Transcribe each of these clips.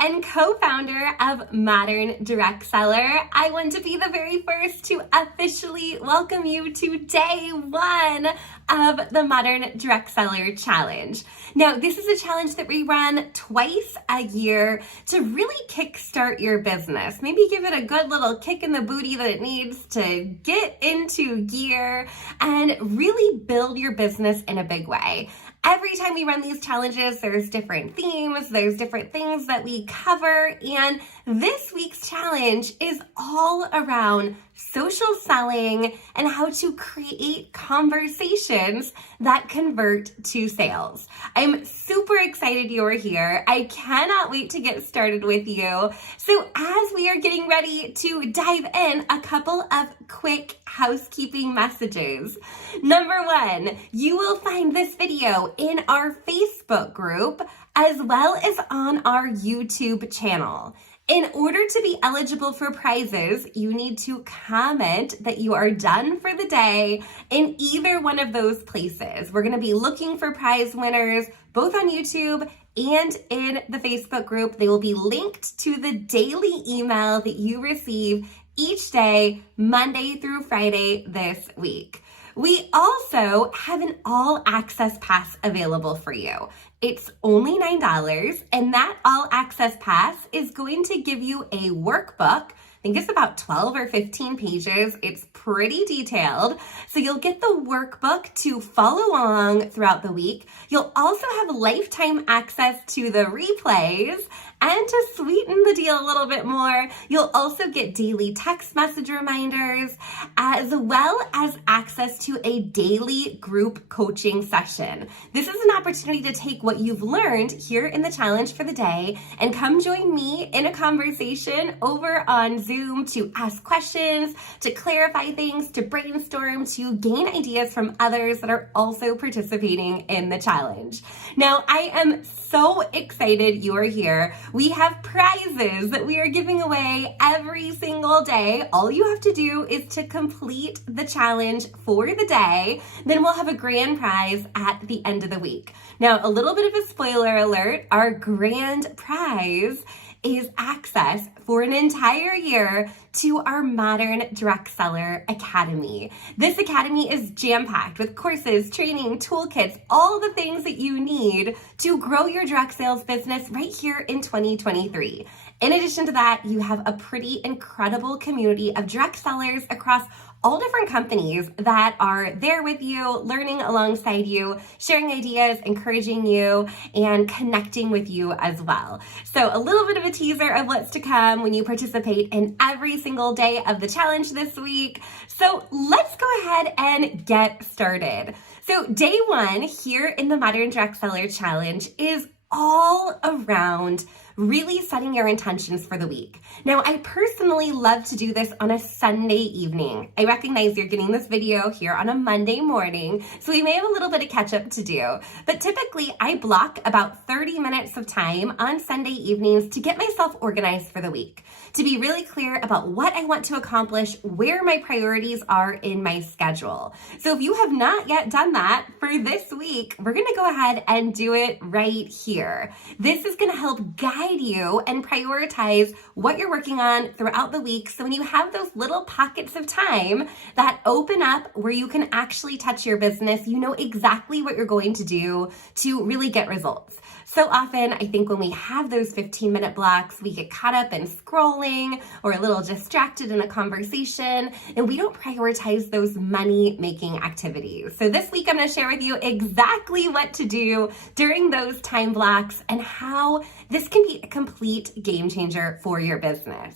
and co-founder of Modern Direct Seller. I want to be the very first to officially welcome you to day one of the Modern Direct Seller Challenge. Now, this is a challenge that we run twice a year to really kickstart your business. Maybe give it a good little kick in the booty that it needs to get into gear and really build your business in a big way. Every time we run these challenges, there's different themes, there's different things that we cover, and this week's challenge is all around social selling and how to create conversations that convert to sales. I'm super excited you're here. I cannot wait to get started with you. So as we are getting ready to dive in, a couple of quick housekeeping messages. Number one, you will find this video in our Facebook group as well as on our YouTube channel. In order to be eligible for prizes, you need to comment that you are done for the day in either one of those places. We're going to be looking for prize winners both on YouTube and in the Facebook group. They will be linked to the daily email that you receive each day, Monday through Friday this week. We also have an all-access pass available for you. It's only $9, and that all-access pass is going to give you a workbook. I think it's about 12 or 15 pages. It's pretty detailed. So you'll get the workbook to follow along throughout the week. You'll also have lifetime access to the replays. And to sweeten the deal a little bit more, you'll also get daily text message reminders, as well as access to a daily group coaching session. This is an opportunity to take what you've learned here in the challenge for the day and come join me in a conversation over on Zoom to ask questions, to clarify things, to brainstorm, to gain ideas from others that are also participating in the challenge. Now, I am so excited you are here. We have prizes that we are giving away every single day. All you have to do is to complete the challenge for the day. Then we'll have a grand prize at the end of the week. Now, a little bit of a spoiler alert, our grand prize is access for an entire year to our Modern Direct Seller Academy. This academy is jam-packed with courses, training, toolkits, all the things that you need to grow your direct sales business right here in 2023. In addition to that, you have a pretty incredible community of direct sellers across all different companies that are there with you, learning alongside you, sharing ideas, encouraging you, and connecting with you as well. So a little bit of a teaser of what's to come when you participate in every single day of the challenge this week. So let's go ahead and get started. So day one here in the Modern Direct Seller Challenge is all around really setting your intentions for the week. Now, I personally love to do this on a Sunday evening. I recognize you're getting this video here on a Monday morning, so we may have a little bit of catch up to do. But typically, I block about 30 minutes of time on Sunday evenings to get myself organized for the week, to be really clear about what I want to accomplish, where my priorities are in my schedule. So if you have not yet done that for this week, we're going to go ahead and do it right here. This is going to help guide you and prioritize what you're working on throughout the week. So when you have those little pockets of time that open up where you can actually touch your business, you know exactly what you're going to do to really get results. So often, I think when we have those 15-minute blocks, we get caught up in scrolling or a little distracted in a conversation, and we don't prioritize those money-making activities. So this week, I'm going to share with you exactly what to do during those time blocks and how this can be a complete game changer for your business.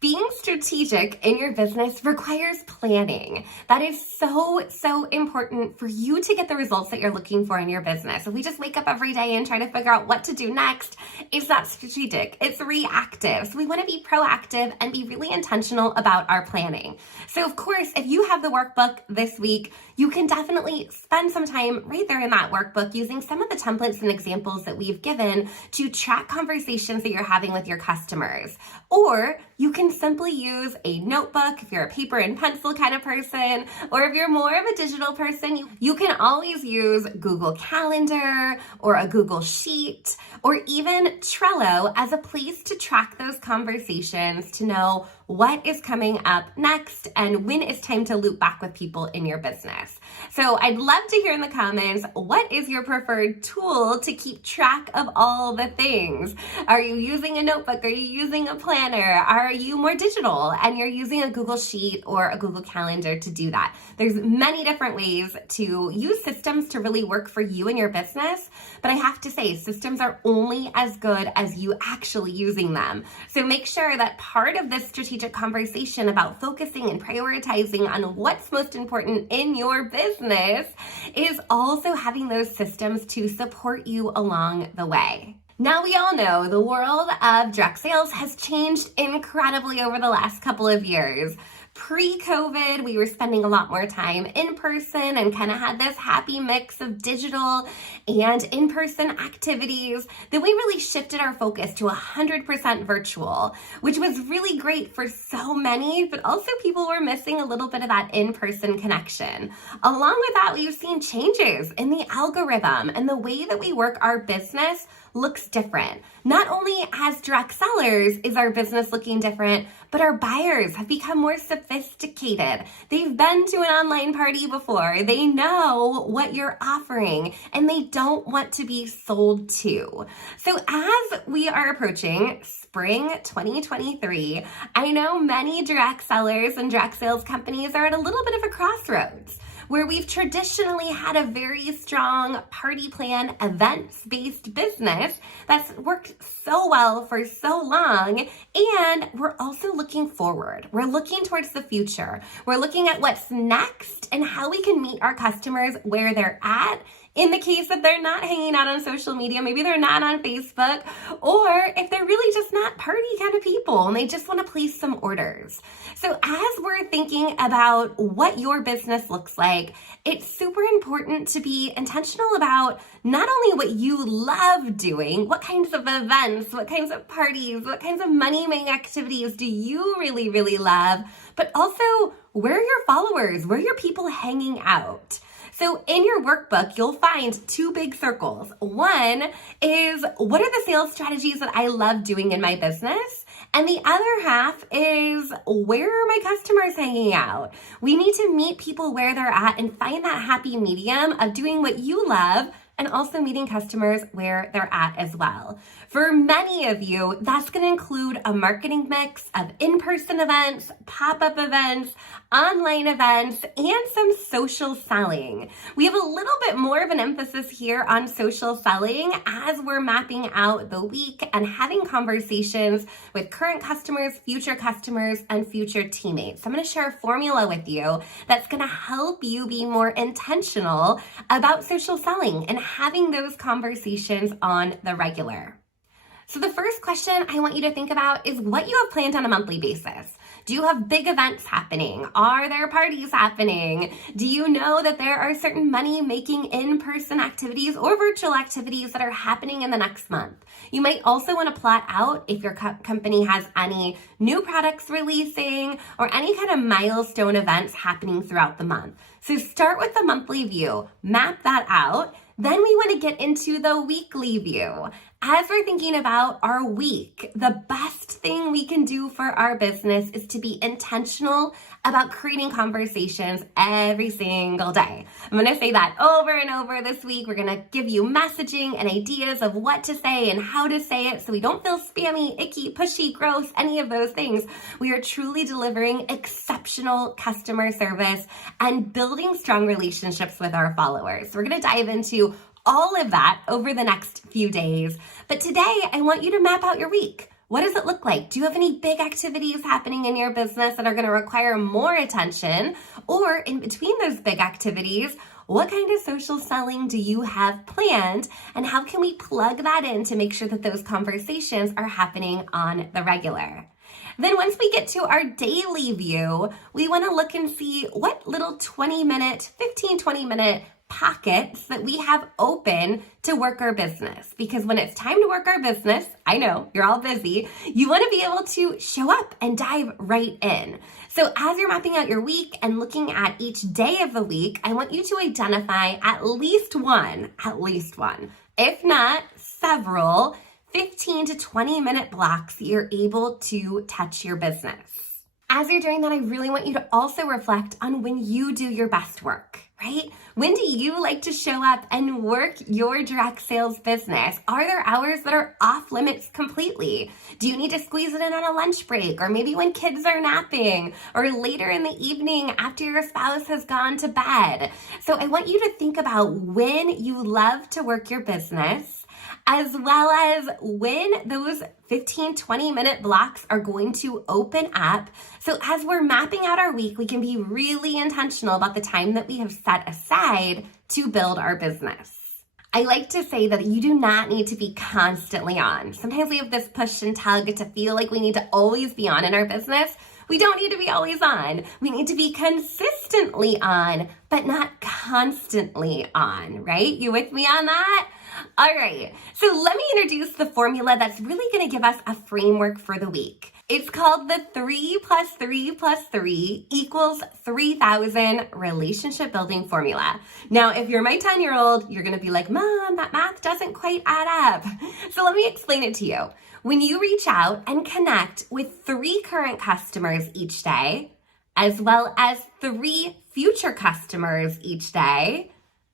Being strategic in your business requires planning. That is so important for you to get the results that you're looking for in your business. If we just wake up every day and try to figure out what to do next, it's not strategic, it's reactive. So we want to be proactive and be really intentional about our planning. So of course, if you have the workbook this week, you can definitely spend some time right there in that workbook using some of the templates and examples that we've given to track conversations that you're having with your customers. Or you can simply use a notebook if you're a paper and pencil kind of person, or if you're more of a digital person, you can always use Google Calendar or a Google Sheet or even Trello as a place to track those conversations to know what is coming up next and when it's time to loop back with people in your business. So I'd love to hear in the comments, what is your preferred tool to keep track of all the things? Are you using a notebook? Are you using a planner? Are you more digital and you're using a Google Sheet or a Google Calendar to do that? There's many different ways to use systems to really work for you and your business, but I have to say systems are only as good as you actually using them. So make sure that part of this strategic conversation about focusing and prioritizing on what's most important in your business is also having those systems to support you along the way. Now, we all know the world of direct sales has changed incredibly over the last couple of years. Pre-COVID, we were spending a lot more time in person and kind of had this happy mix of digital and in-person activities. Then we really shifted our focus to 100% virtual, which was really great for so many, but also people were missing a little bit of that in-person connection. Along with that, we've seen changes in the algorithm and the way that we work our business looks different. Not only as direct sellers is our business looking different, but our buyers have become more sophisticated. They've been to an online party before. They know what you're offering and they don't want to be sold to. So as we are approaching spring 2023, I know many direct sellers and direct sales companies are at a little bit of a crossroads, where we've traditionally had a very strong party plan, events-based business that's worked so well for so long, and we're also looking forward. We're looking towards the future. We're looking at what's next and how we can meet our customers where they're at. In the case that they're not hanging out on social media, maybe they're not on Facebook, or if they're really just not party kind of people and they just want to place some orders. So as we're thinking about what your business looks like, it's super important to be intentional about not only what you love doing, what kinds of events, what kinds of parties, what kinds of money-making activities do you really, really love, but also where are your followers, where are your people hanging out? So in your workbook, you'll find two big circles. One is, what are the sales strategies that I love doing in my business? And the other half is, where are my customers hanging out? We need to meet people where they're at and find that happy medium of doing what you love and also meeting customers where they're at as well. For many of you, that's going to include a marketing mix of in-person events, pop-up events, online events, and some social selling. We have a little bit more of an emphasis here on social selling as we're mapping out the week and having conversations with current customers, and future teammates. So I'm going to share a formula with you that's going to help you be more intentional about social selling and having those conversations on the regular. So the first question I want you to think about is what you have planned on a monthly basis. Do you have big events happening? Are there parties happening? Do you know that there are certain money-making in-person activities or virtual activities that are happening in the next month? You might also want to plot out if your company has any new products releasing or any kind of milestone events happening throughout the month. So start with the monthly view, map that out. Then we want to get into the weekly view. As we're thinking about our week, the best thing we can do for our business is to be intentional about creating conversations every single day. I'm going to say that over and over this week. We're going to give you messaging and ideas of what to say and how to say it so we don't feel spammy, icky, pushy, gross, any of those things. We are truly delivering exceptional customer service and building strong relationships with our followers. So we're going to dive into all of that over the next few days. But today, I want you to map out your week. What does it look like? Do you have any big activities happening in your business that are going to require more attention? Or in between those big activities, what kind of social selling do you have planned? And how can we plug that in to make sure that those conversations are happening on the regular? Then once we get to our daily view, we want to look and see what little 20-minute pockets that we have open to work our business. Because when it's time to work our business, I know you're all busy, you want to be able to show up and dive right in. So as you're mapping out your week and looking at each day of the week, I want you to identify at least one, if not several, 15 to 20 minute blocks that you're able to touch your business. As you're doing that, I really want you to also reflect on when you do your best work, right? When do you like to show up and work your direct sales business? Are there hours that are off limits completely? Do you need to squeeze it in on a lunch break, or maybe when kids are napping, or later in the evening after your spouse has gone to bed? So I want you to think about when you love to work your business, as well as when those 15-20 minute blocks are going to open up. So as we're mapping out our week, we can be really intentional about the time that we have set aside to build our business. I like to say that you do not need to be constantly on. Sometimes we have this push and tug to feel like we need to always be on in our business. We don't need to be always on. We need to be consistently on, but not constantly on, right? You with me on that? All right, so let me introduce the formula that's really going to give us a framework for the week. It's called the 3 + 3 + 3 = 3,000 relationship building formula. Now, if you're my 10-year-old, you're going to be like, Mom, that math doesn't quite add up. So let me explain it to you. When you reach out and connect with 3 current customers each day, as well as 3 future customers each day,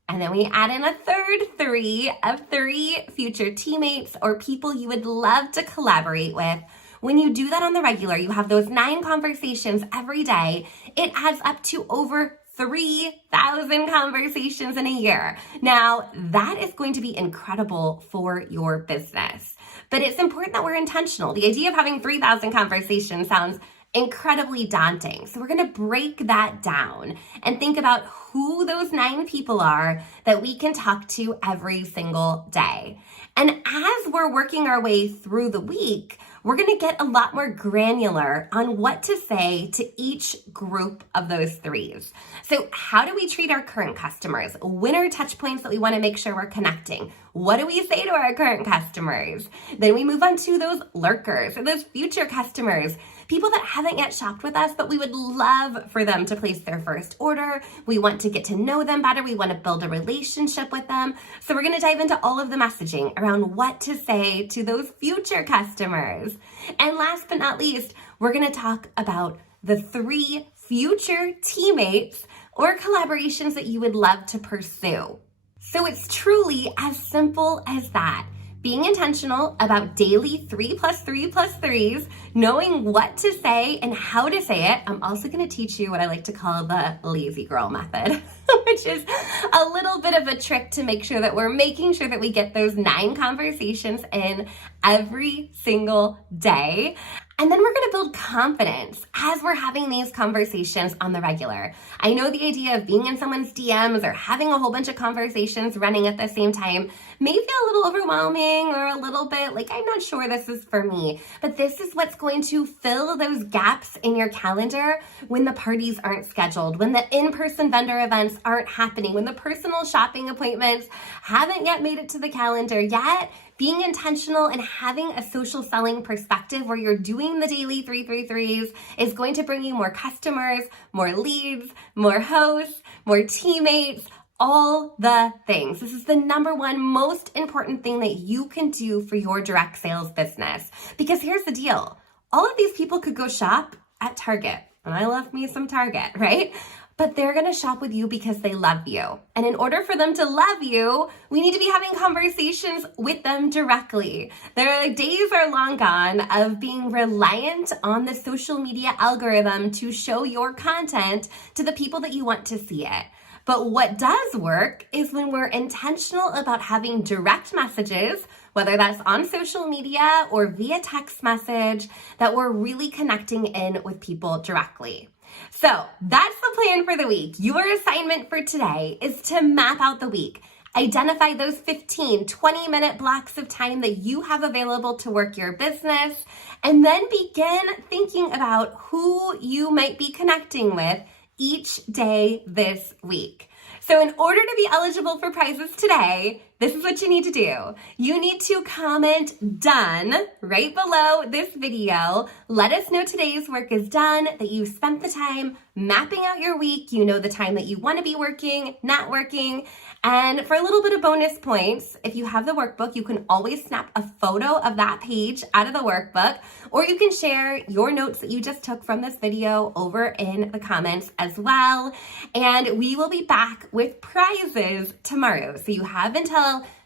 and then we add in a third 3 of 3 future teammates or people you would love to collaborate with. When you do that on the regular, you have those 9 conversations every day. It adds up to over 3,000 conversations in a year. Now, that is going to be incredible for your business. But it's important that we're intentional. The idea of having 3,000 conversations sounds incredibly daunting. So we're going to break that down and think about who those 9 people are that we can talk to every single day. And as we're working our way through the week, we're going to get a lot more granular on what to say to each group of those 3s. So how do we treat our current customers? When are touch points that we want to make sure we're connecting? What do we say to our current customers? Then we move on to those lurkers, or those future customers, people that haven't yet shopped with us, but we would love for them to place their first order. We want to get to know them better. We want to build a relationship with them. So we're going to dive into all of the messaging around what to say to those future customers. And last but not least, we're going to talk about the 3 future teammates or collaborations that you would love to pursue. So it's truly as simple as that. Being intentional about daily 3 + 3 + 3s, knowing what to say and how to say it. I'm also going to teach you what I like to call the lazy girl method, which is a little bit of a trick to make sure that we're making sure that we get those 9 conversations in every single day. And then we're going to build confidence as we're having these conversations on the regular. I know the idea of being in someone's DMs or having a whole bunch of conversations running at the same time may feel a little overwhelming or a little bit like, I'm not sure this is for me. But this is what's going to fill those gaps in your calendar when the parties aren't scheduled, when the in-person vendor events aren't happening, when the personal shopping appointments haven't yet made it to the calendar yet. Being intentional and having a social selling perspective where you're doing the daily 3 is going to bring you more customers, more leads, more hosts, more teammates, all the things. This is the number one most important thing that you can do for your direct sales business. Because here's the deal. All of these people could go shop at Target. And I love me some Target, right? But they're going to shop with you because they love you. And in order for them to love you, we need to be having conversations with them directly. Their days are long gone of being reliant on the social media algorithm to show your content to the people that you want to see it. But what does work is when we're intentional about having direct messages, whether that's on social media or via text message, that we're really connecting in with people directly. So that's the plan for the week. Your assignment for today is to map out the week. Identify those 15, 20-minute blocks of time that you have available to work your business, and then begin thinking about who you might be connecting with each day this week. So in order to be eligible for prizes today, this is what you need to do. You need to comment "done" right below this video. Let us know today's work is done, that you spent the time mapping out your week. You know the time that you want to be working, not working. And for a little bit of bonus points, if you have the workbook, you can always snap a photo of that page out of the workbook, or you can share your notes that you just took from this video over in the comments as well. And we will be back with prizes tomorrow. So you have until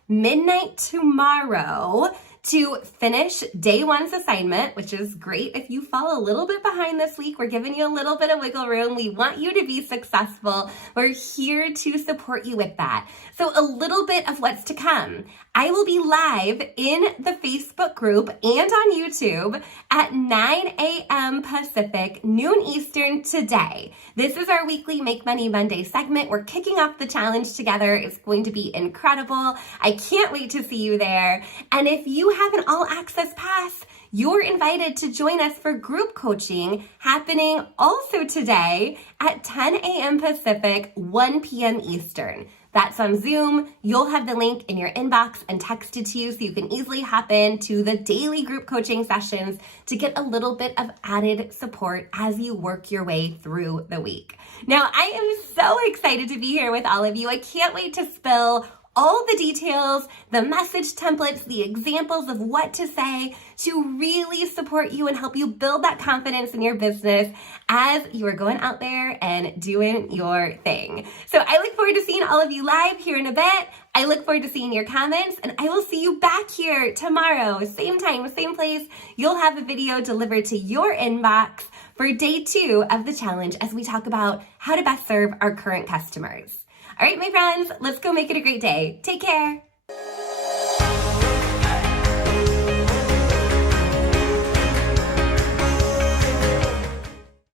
midnight tomorrow to finish day one's assignment, which is great. If you fall a little bit behind this week, we're giving you a little bit of wiggle room. We want you to be successful. We're here to support you with that. So a little bit of what's to come. I will be live in the Facebook group and on YouTube at 9 a.m. Pacific, noon Eastern today. This is our weekly Make Money Monday segment. We're kicking off the challenge together. It's going to be incredible. I can't wait to see you there. And if you have an all access pass, you're invited to join us for group coaching happening also today at 10 a.m. Pacific, 1 p.m. Eastern. That's on Zoom. You'll have the link in your inbox and texted to you so you can easily hop into the daily group coaching sessions to get a little bit of added support as you work your way through the week. Now, I am so excited to be here with all of you. I can't wait to spill all the details, the message templates, the examples of what to say to really support you and help you build that confidence in your business as you are going out there and doing your thing. So I look forward to seeing all of you live here in a bit. I look forward to seeing your comments, and I will see you back here tomorrow, same time, same place. You'll have a video delivered to your inbox for day 2 of the challenge as we talk about how to best serve our current customers. All right, my friends, let's go make it a great day. Take care.